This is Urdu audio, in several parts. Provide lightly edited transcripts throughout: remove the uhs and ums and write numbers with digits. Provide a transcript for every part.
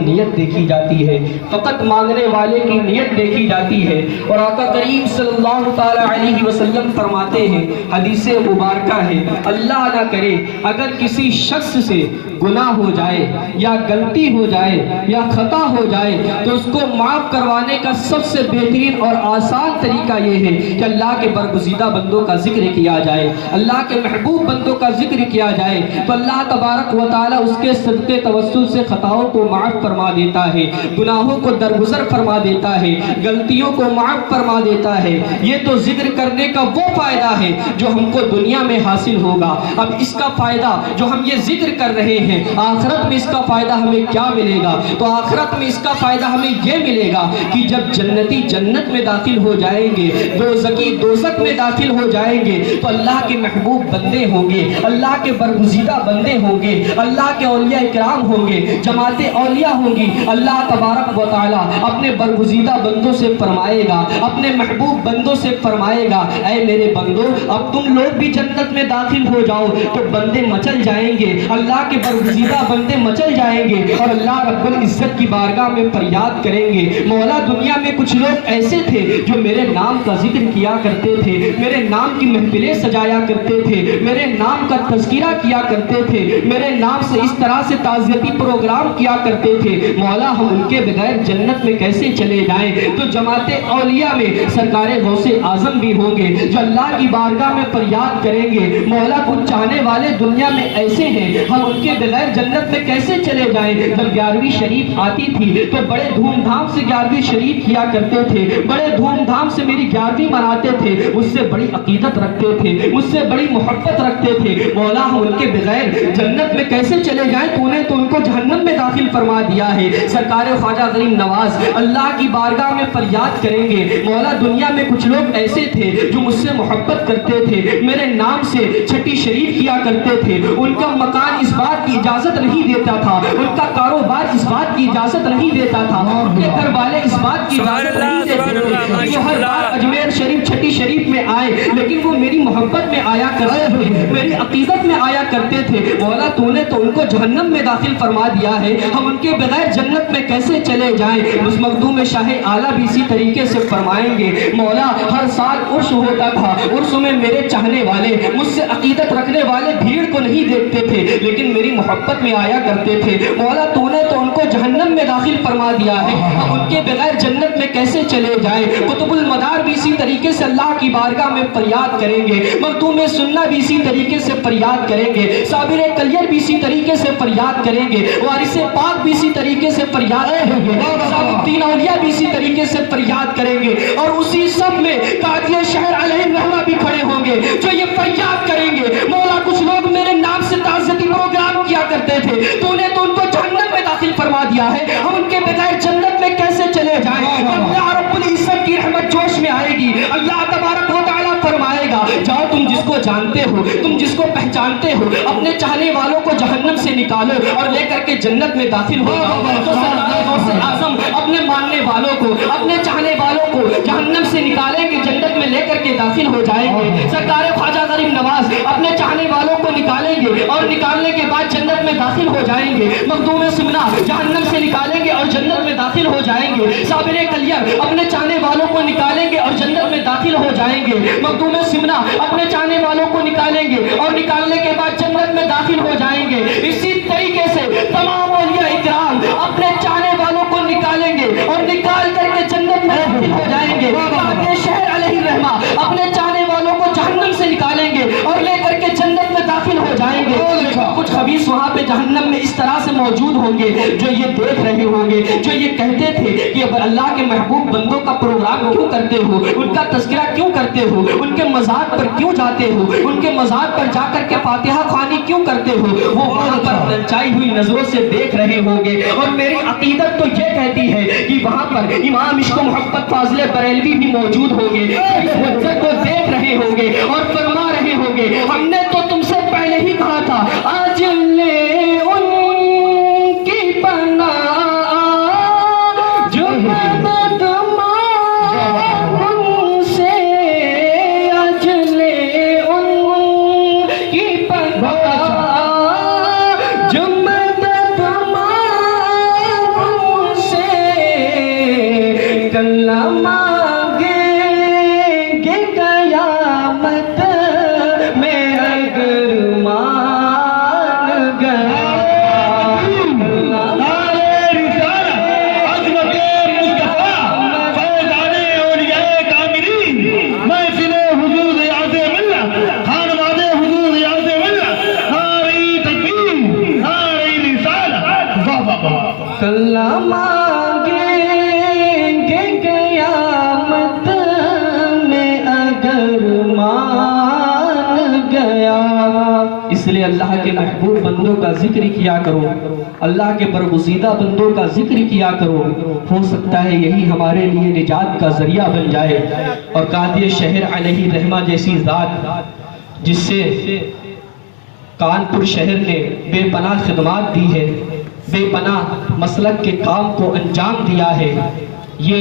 نیت دیکھی جاتی ہے، فقط مانگنے والے کی نیت دیکھی جاتی ہے۔ اور آقا کریم صلی اللہ تعالی علیہ وسلم فرماتے ہیں، حدیث مبارکہ ہے، اللہ نہ کرے اگر کسی شخص سے گناہ ہو جائے یا غلطی ہو جائے یا خطا ہو جائے تو اس کو معاف کروانے کا سب سے بہترین اور آسان طریقہ یہ ہے کہ اللہ کے برگزیدہ بندوں کا ذکر کیا جائے، اللہ کے محبوب بندوں کا ذکر کیا جائے، تو اللہ تبارک و تعالی اس کے صدقے توسل سے خطاؤں کو معاف فرما دیتا ہے، گناہوں کو درگزر فرما دیتا ہے، غلطیوں کو معاف فرما دیتا ہے۔ یہ تو ذکر کرنے کا وہ فائدہ ہے جو ہم کو دنیا میں حاصل ہوگا۔ اب اس کا فائدہ جو ہم یہ ذکر کر رہے ہیں، آخرت میں اس کا فائدہ ہمیں کیا ملے گا؟ تو آخرت میں اس کا فائدہ ہمیں یہ ملے گا کہ جب جنتی جنت میں داخل ہو جائیں گے، دوزخی دوزخ میں داخل ہو جائیں گے، تو اللہ کے محبوب بندے ہوں گے، اللہ کے برگزیدہ بندے ہوں گے، اللہ کے اولیاء اکرام ہوں گے، جماعت اولیاء ہوں گی۔ اللہ تبارک و تعالی اپنے برگزیدہ بندوں سے فرمائے گا، اپنے محبوب بندوں سے فرمائے گا، اے میرے بندو اب تم لوگ بھی جنت میں داخل ہو جاؤ۔ تو بندے مچل جائیں گے، اللہ کے برگزیدہ بندے مچل جائیں گے اور اللہ رب العزت کی بارگاہ میں فریاد کریں گے، مولا دنیا میں کچھ لوگ ایسے تھے جو میرے نام کا ذکر کیا کرتے تھے، میرے نام کی محفلیں سجایا کرتے تھے، میرے نام کا تذکرہ کیا کرتے تھے، میرے نام سے اس طرح سے تعزیتی پروگرام کیا کرتے تھے، مولا ہم ان کے بغیر جنت میں کیسے چلے جائیں؟ تو جماعت اولیاء میں سرکار غوث اعظم بھی ہوں گے جو اللہ کی بارگاہ میں فریاد کریں گے، مولا کچھ چاہنے والے دنیا میں ایسے ہیں، ہم ان کے بغیر جنت میں کیسے چلے جائیں؟ جب 11ویں شریف آتی تھی تو بڑے دھوم دھام سے 11ویں شریف کیا کرتے تھے، بڑے دھوم دھام سے میری 11ویں مناتے تھے، مجھ سے بڑی عقیدت رکھتے تھے، مجھ سے بڑی محبت رکھتے تھے، مولا ہم ان کے بغیر جنت میں کیسے چلے جائیں؟ تو نے تو ان کو جہنم میں داخل فرما دیا ہے۔ سرکار خواجہ غریب نواز اللہ کی بارگاہ میں فریاد کریں گے، مولا دنیا میں کچھ لوگ ایسے تھے جو مجھ سے محبت کرتے تھے، میرے نام سے چھٹی شریف کیا کرتے تھے، ان کا مکان اس بات کی اجازت نہیں دیتا تھا، ان کا کاروبار اس بات کی اجازت نہیں دیتا تھا، ان کے گھر والے اس بات کی اجازت نہیں دیتے تھے، وہ ہر بار اجمیر شریف چھٹی شریف میں آئے لیکن وہ میری محبت میں آیا کرتے تھے، میری عقیدت میں آیا کرتے تھے، مولا تو نے تو ان کو جہنم میں داخل فرما دیا ہے، ہم ان کے بغیر جنت میں کیسے چلے جائیں؟ اس مخدوم شاہ اعلیٰ بھی اسی طریقے سے فرمائیں گے، مولا ہر سال عرس ہوتا تھا، عرس میں میرے چاہنے والے مجھ سے عقیدت رکھنے والے بھیڑ کو نہیں دیکھتے تھے لیکن میری محبت میں آیا کرتے تھے، مولا تو نے تو ان کو جہنم میں داخل فرما دیا ہے، ہم ان کے بغیر جنت میں کیسے چلے جائیں؟ قطب المدار بھی اسی طریقے سے اللہ کی بارگاہ میں فریاد کریں گے، مخدوم سنہ بھی اسی طریقے سے فریاد کریں گے، صابر کلیر بھی اسی طریقے سے فریاد کریں گے، وارث پاک بھی اسی طریقے سے فریاد کریں گے، صاحب الدین اولیاء بھی اسی طریقے سے فریاد کریں گے، اور اسی سب میں قاضی شہر علیہ الرحمہ بھی کھڑے ہوں گے جو یہ فریاد کریں گے، مولا کچھ لوگ میرے نام سے تعزیتی پروگرام کیا کرتے تھے، تو نے تو ان کو جہنم میں داخل فرما دیا ہے، ہم ان کے بغیر جنت میں کیسے چلے جائیں؟ اللہ رب العزت کی رحمت جوش میں آئے گی، اللہ تبارک و تعالیٰ فرمائے گا، جاؤ تم جس کو جانتے ہو، تم جس کو پہچانتے ہو، اپنے چاہنے والوں کو جہنم سے نکالو اور لے کر کے جنت میں داخل ہو جاؤ۔ تو سرکار غوث اعظم اپنے ماننے والوں کو، اپنے چاہنے والوں کو جہنم سے نکالیں گے، جنت میں لے کر کے داخل ہو جائیں گے۔ سرکار خواجہ غریب نواز اپنے چاہنے والوں کو نکالیں گے اور نکالنے کے بعد جنت میں داخل ہو جائیں گے، مخدوم سمنا جہنم سے نکالیں گے اور جنت میں داخل ہو جائیں گے، صابر کلیر اپنے چاہنے والوں کو نکالیں گے اور جنت میں داخل ہو جائیں گے، مخدوم سمنا اپنے چاہنے والوں کو نکالیں گے اور نکالنے کے بعد جنت میں داخل ہو جائیں گے۔ اسی طریقے سے تمام اولیاء اکرام اپنے چاہنے والوں کو نکالیں گے اور نکال کر کے جنت میں داخل ہو جائیں گے، قاضی شہر علیہ الرحمہ اپنے چاہنے والوں کو جہنم سے نکالیں گے اور لے کر کے جنت میں داخل ہو جائیں گے۔ کچھ خبیث وہاں پہ جہنم میں اس طرح سے موجود ہوں گے جو یہ دیکھ رہے ہوں گے، جو یہ کہتے تھے کہ اللہ کے محبوب بندوں کا پروگرام کیوں کرتے ہو، ان کا تذکرہ کیوں کرتے ہو، ان کے مزار پر کیوں جاتے ہو، ان کے مزار پر جا کر کے فاتحہ خوانی کیوں کرتے ہو، وہ وہاں پر للچائی ہوئی نظروں سے دیکھ رہے ہوں گے۔ اور میری عقیدت تو یہ کہتی ہے کہ وہاں پر امام عشق و محبت فاضل بریلوی بھی موجود ہوں گے، اس منظر کو دیکھ رہے ہوں گے اور فرما رہے ہوں گے، ہم نے تو تم سے پہلے ہی کہا تھا، آج لے ان کی پناہ جو مدد مانگ سے، آج لے ان کی پناہ جو مدد مانگ کل مانگیں گے قیامت میں اگر مان گیا کل مانگیں گے قیامت میں اگر مان گیا. اس لیے اللہ کے محبوب بندوں کا ذکر کیا کرو، اللہ کے برگزیدہ بندوں کا ذکر کیا کرو. ہو سکتا ہے یہی ہمارے لیے نجات کا ذریعہ بن جائے. اور قاضی شہر علیہ رحمہ جیسی ذات جس سے کانپور شہر نے بے پناہ خدمات دی ہے، بے پناہ مسلک کے کام کو انجام دیا ہے، یہ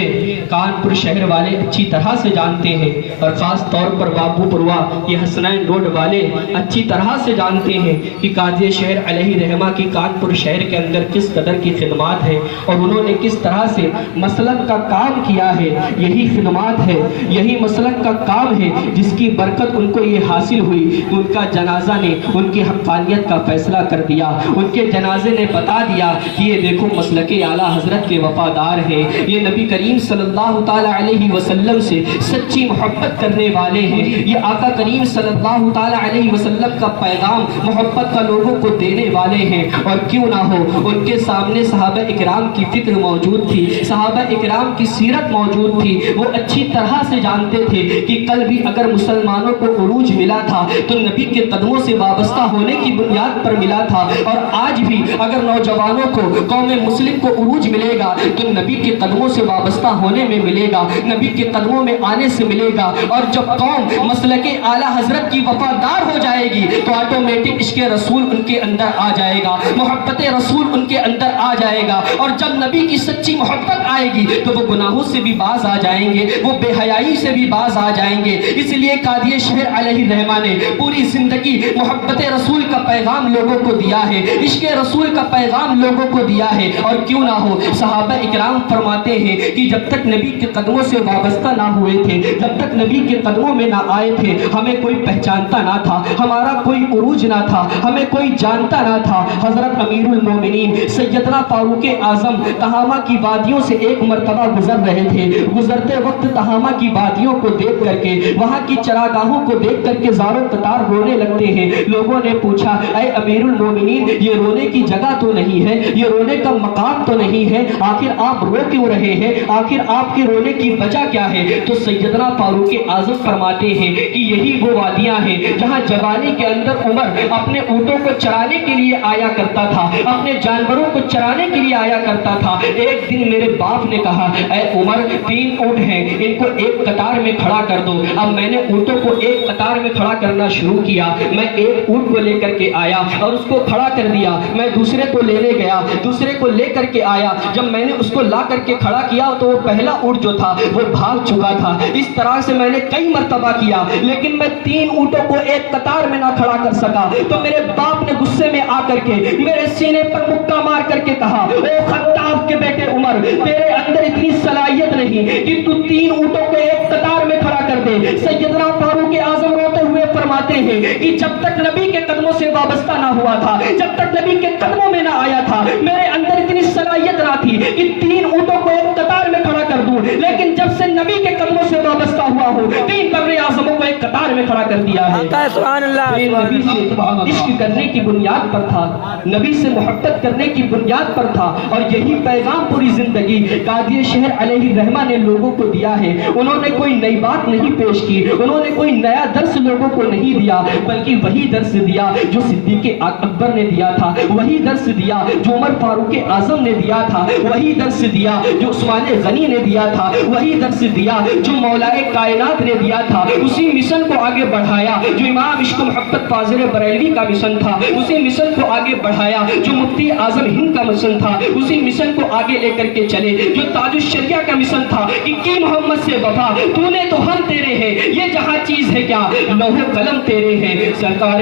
کانپور شہر والے اچھی طرح سے جانتے ہیں. اور خاص طور پر بابو پروا یہ حسنین روڈ والے اچھی طرح سے جانتے ہیں کہ قاضی شہر علیہ رحمہ کی کانپور شہر کے اندر کس قدر کی خدمات ہے اور انہوں نے کس طرح سے مسلک کا کام کیا ہے. یہی خدمات ہے، یہی مسلک کا کام ہے جس کی برکت ان کو یہ حاصل ہوئی کہ ان کا جنازہ نے ان کی حقانیت کا فیصلہ کر دیا. ان کے جنازے نے بتا دیا کہ یہ دیکھو مسلک اعلیٰ حضرت کے وفادار ہیں، یہ نبی کریم صلی اللہ تعالیٰ علیہ وسلم سے سچی محبت کرنے والے ہیں، یہ آقا کریم صلی اللہ تعالیٰ علیہ وسلم کا پیغام محبت کا لوگوں کو دینے والے ہیں. اور کیوں نہ ہو، ان کے سامنے صحابہ اکرام کی فکر موجود تھی، صحابہ اکرام کی سیرت موجود تھی. وہ اچھی طرح سے جانتے تھے کہ کل بھی اگر مسلمانوں کو عروج ملا تھا تو نبی کے قدموں سے وابستہ ہونے کی بنیاد پر ملا تھا، اور آج بھی اگر نوجوانوں کو، قوم مسلم کو عروج ملے گا تو نبی کے قدموں سے وابستہ ہونے میں ملے گا، نبی کے قدموں میں آنے سے ملے گا. اور جب قوم مسلک اعلیٰ حضرت کی وفادار ہو جائے گی تو آٹومیٹک عشق رسول ان کے اندر آ جائے گا، محبت رسول ان کے اندر آ جائے گا. اور جب نبی کی سچی محبت آئے گی تو وہ گناہوں سے بھی باز آ جائیں گے، وہ بے حیائی سے بھی باز آ جائیں گے. اس لیے قاضی شہر علیہ رحمہ نے پوری زندگی محبت رسول کا پیغام لوگوں کو دیا ہے، عشق رسول کا پیغام لوگوں کو دیا ہے. اور کیوں نہ ہو، صحابہ اکرام فرماتے ہیں کہ جب تک نبی کے قدموں سے وابستہ نہ ہوئے تھے، جب تک نبی کے قدموں میں نہ آئے تھے، ہمیں کوئی پہچانتا نہ تھا، ہمارا کوئی عروج نہ تھا، ہمیں کوئی جانتا نہ تھا. حضرت امیر المومنین سیدنا فاروق اعظم تہامہ کی وادیوں سے ایک مرتبہ گزر رہے تھے. گزرتے وقت تہامہ کی وادیوں کو دیکھ کر کے، وہاں کی چراگاہوں کو دیکھ کر کے زاروں قطار رونے لگتے ہیں. لوگوں نے پوچھا، اے امیر المومنین، یہ رونے کی جگہ تو نہیں ہے، یہ رونے کا مقام تو نہیں ہے، آخر آپ رو کیوں رہے ہیں، آخر آپ کے رونے کی وجہ کیا ہے؟ تو سیدنا فاروق اعظم فرماتے ہیں کہ یہی وہ وادیاں ہیں جہاں جوانی کے اندر عمر اپنے اونٹوں کو چرانے کے لیے آیا کرتا تھا، اپنے جانوروں کو چرانے کے لیے آیا کرتا تھا. ایک دن میرے باپ نے کہا، اے عمر، 3 اونٹ ہیں، ان کو ایک قطار میں کھڑا کر دو. اب میں نے اونٹوں کو ایک قطار میں کھڑا کرنا شروع کیا. میں ایک اونٹ کو لے کر کے آیا اور اس کو کھڑا کر دیا. میں دوسرے کو لینے گیا، دوسرے کو لے کر کے آیا. جب میں نے اس کو لا کر کے کھڑا کیا تو وہ پہلا اونٹ جو تھا وہ بھاگ چکا تھا. اس طرح سے میں نے کئی مرتبہ کیا، لیکن میں 3 اونٹوں کو ایک قطار میں نہ کھڑا کر سکا. تو میرے باپ نے غصے میں آ کر کے میرے سینے پر مکہ مار کر کے کہا، اے خطاب کے بیٹے عمر، تیرے اندر اتنی صلاحیت نہیں کہ تو 3 اونٹوں کو ایک قطار میں کھڑا کر دے. سیدنا فاروق اعظم روتے ہوئے فرماتے ہیں کہ جب تک نبی کے قدموں سے وابستہ نہ ہوا تھا، جب تک نبی کے قدموں میں نہ آیا تھا، میرے اندر اتنی صلاحیت نہ تھی کہ 3 اونٹوں کو ایک قطار میں کھڑا کر دوں. لیکن جب سے نبی کے قدموں سے وابستہ ہوا ہوں، 3 بر اعظموں کو ایک قطار میں کھڑا کر دیا ہے. سبحان اللہ. نبی سے عشق کرنے کی بنیاد پر تھا، نبی سے محبت کرنے کی بنیاد پر تھا. اور یہی پیغام پوری زندگی قاضی شہر علیہ رحمہ نے لوگوں کو دیا ہے. انہوں نے کوئی نئی بات نہیں پیش کی، انہوں نے کوئی نیا درس لوگوں کو نہیں دیا، بلکہ وہی درس دیا جو صدیق اکبر نے دیا تھا، وہی درس دیا جو عمر فاروق اعظم نے دیا تھا، وہی درس دیا جو عثمان غنی نے دیا تھا، وہی درس دیا جو مولا کائنات نے دیا تھا. اسی مشن کو آگے بڑھایا جو امام عشق محبت فاضل بریلوی کا مشن تھا، اسی مشن کو آگے بڑھایا جو مفتی اعظم ہند کا مشن تھا، اسی مشن کو آگے لے کر کے چلے جو تاج الشریعہ کا مشن تھا کہ کی محمد سے وفا، تو نے تو ہم تیرے ہیں، یہ جہاں چیز ہے کیا، لوح قلم تیرے ہیں. سرکار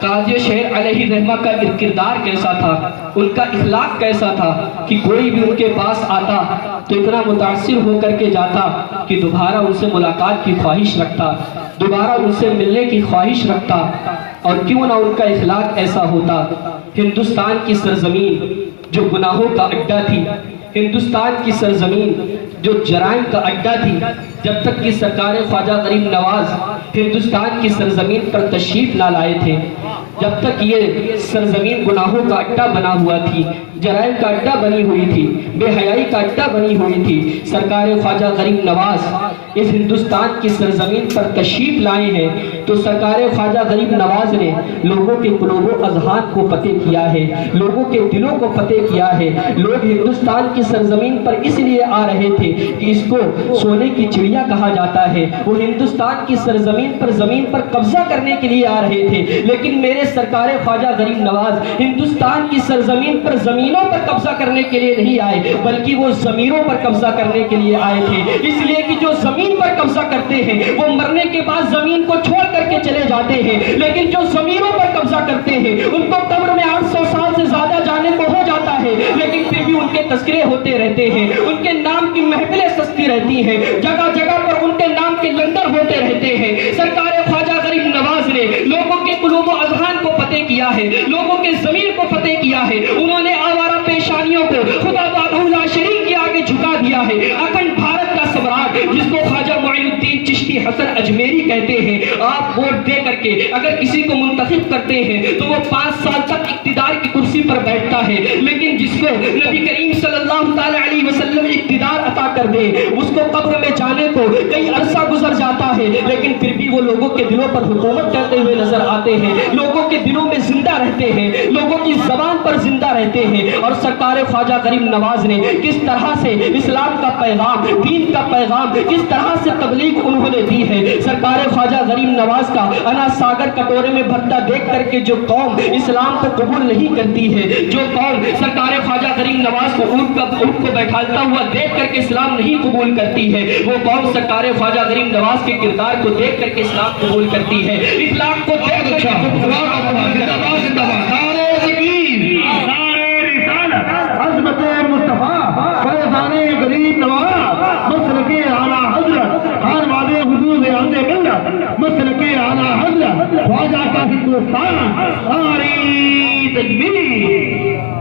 قاضی شہر علیہ رحمہ کا کردار کیسا تھا، ان کا اخلاق کیسا تھا کہ کوئی بھی ان کے پاس آتا تو اتنا متاثر ہو کر کے جاتا کہ دوبارہ ان سے ملاقات کی خواہش رکھتا، دوبارہ ان سے ملنے کی خواہش رکھتا۔ اور کیوں نہ ان کا اخلاق ایسا ہوتا۔ ہندوستان کی سرزمین جو گناہوں کا اڈا تھی، ہندوستان کی سرزمین جو جرائم کا اڈا تھی، جب تک کہ سرکار خواجہ غریب نواز ہندوستان کی سرزمین پر تشریف نہ لائے تھے، جب تک یہ سرزمین گناہوں کا اڈا بنا ہوا تھی، جرائم کا اڈا بنی ہوئی تھی، بے حیائی کا اڈا بنی ہوئی تھی، سرکار خواجہ غریب نواز اس ہندوستان کی سرزمین پر تشریف لائے ہیں تو سرکار خواجہ غریب نواز نے لوگوں کے قلوب و اذہان کو فتح کیا ہے، لوگوں کے دلوں کو فتح کیا ہے۔ لوگ ہندوستان کی سرزمین پر اس لیے آ رہے تھے کہ اس کو سونے کی چڑیا کہا جاتا ہے، وہ ہندوستان کی سرزمین پر زمین پر قبضہ کرنے کے لیے آ رہے تھے، لیکن میرے سرکار خواجہ غریب نواز ہندوستان کی سرزمین پر زمینوں پر قبضہ کرنے کے لیے نہیں آئے، بلکہ وہ ضمیروں پر قبضہ کرنے کے لیے آئے تھے۔ اس لیے کہ جو زمین پر قبضہ کرتے ہیں وہ مرنے کے بعد زمین کو چھوڑ کر کے چلے جاتے ہیں، لیکن جو ضمیروں پر قبضہ کرتے ہیں ان کو قبر میں 800 سال سے زیادہ جانے کو ہو جاتا ہے، لیکن پھر بھی ان کے تذکرے ہوتے رہتے ہیں، ان کے نام کی محفلیں سجتی رہتی ہیں، جگہ جگہ پر ان کے نام کے لنگر ہوتے رہتے ہیں۔ سرکار خواجہ غریب نواز نے لوگوں کے قلوب و اذہان کو فتح کیا ہے، لوگوں کے ضمیر کو فتح کیا ہے، انہوں نے آوارہ پیشانیوں کو خدا وحدہ لا شریک کے آگے جھکا دیا ہے۔ اکھنڈ بھارت کا سمراٹ جس کو خواجہ معین الدین چشتی حسن اجمیری کہتے ہیں، آپ ووٹ دے کر کے اگر کسی کو منتخب کرتے ہیں تو وہ 5 سال تک اقتدار کی کرسی پر بیٹھتا ہے، لیکن جس کو نبی کریم صلی اللہ تعالی علیہ وسلم اقتدار عطا کر دے اس کو قبر میں جانے کو کئی عرصہ گزر جاتا ہے، لیکن پھر بھی وہ لوگوں کے دلوں پر حکومت کرتے ہوئے نظر آتے ہیں، لوگوں کے دلوں میں زندہ رہتے ہیں، لوگوں کی زبان پر زندہ رہتے ہیں۔ اور سرکار خواجہ غریب نواز نے کس طرح سے اسلام کا پیغام، دین کا پیغام کس طرح سے تبلیغ انہوں نے دی ہے۔ سرکار خواجہ غریب نواز کا انا ساگر کٹورے میں بھرتا دیکھ کر کے جو قوم اسلام کو قبول نہیں کرتی ہے، جو قوم سرکار خواجہ غریب نواز کو اونٹ کو بیٹھالتا ہوا دیکھ کر کے اسلام نہیں قبول کرتی ہے، وہ قوم سرکار خواجہ غریب نواز کے کردار کو دیکھ کر کے اسلام قبول کرتی ہے، اخلاق کو دیکھ کر عظمت مصطفیٰ فیضان غریب نواز مسلک اعلیٰ حضرت خان والے حضور اہل ملت مسلک اعلیٰ حضرت خواجہ کا ہندوستان ساری تکبیر۔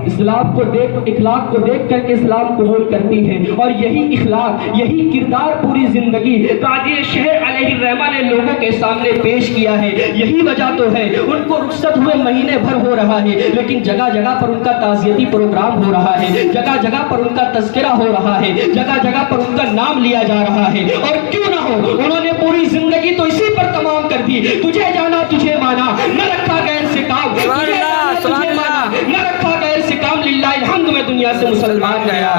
اسلام کو دیکھ، اخلاق کو دیکھ کر کے اسلام قبول کرتی ہے، اور یہی اخلاق، یہی کردار پوری زندگی قاضی شہر علیہ الرحمہ نے لوگوں کے سامنے پیش کیا ہے۔ یہی وجہ تو ہے ان کو رخصت ہوئے مہینے بھر ہو رہا ہے، لیکن جگہ جگہ پر ان کا تعزیتی پروگرام ہو رہا ہے، جگہ جگہ پر ان کا تذکرہ ہو رہا ہے، جگہ جگہ پر ان کا نام لیا جا رہا ہے۔ اور کیوں نہ ہو، انہوں نے پوری زندگی تو اسی پر تمام کر دی۔ تجھے جانا تجھے مانا، نہ رکھا غیر سے کام، تجھے جانا تجھے مانا، نہ رکھا غیر سے کام، للہ الحمد میں دنیا سے مسلمان گیا۔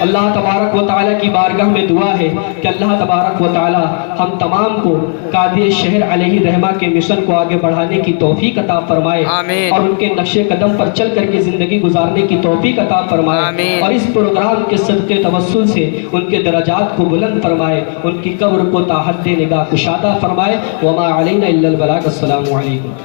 اللہ تبارک و تعالیٰ کی بارگاہ میں دعا ہے کہ اللہ تبارک و تعالیٰ ہم تمام کو قاضی شہر علیہ رحمہ کے مشن کو آگے بڑھانے کی توفیق عطا فرمائے، اور ان کے نقش قدم پر چل کر کے زندگی گزارنے کی توفیق عطا فرمائے، اور اس پروگرام کے صدقے توسل سے ان کے درجات کو بلند فرمائے، ان کی قبر کو تا حد نگاہ کشادہ فرمائے۔ وما علینا الا البلاغ۔ السلام علیکم۔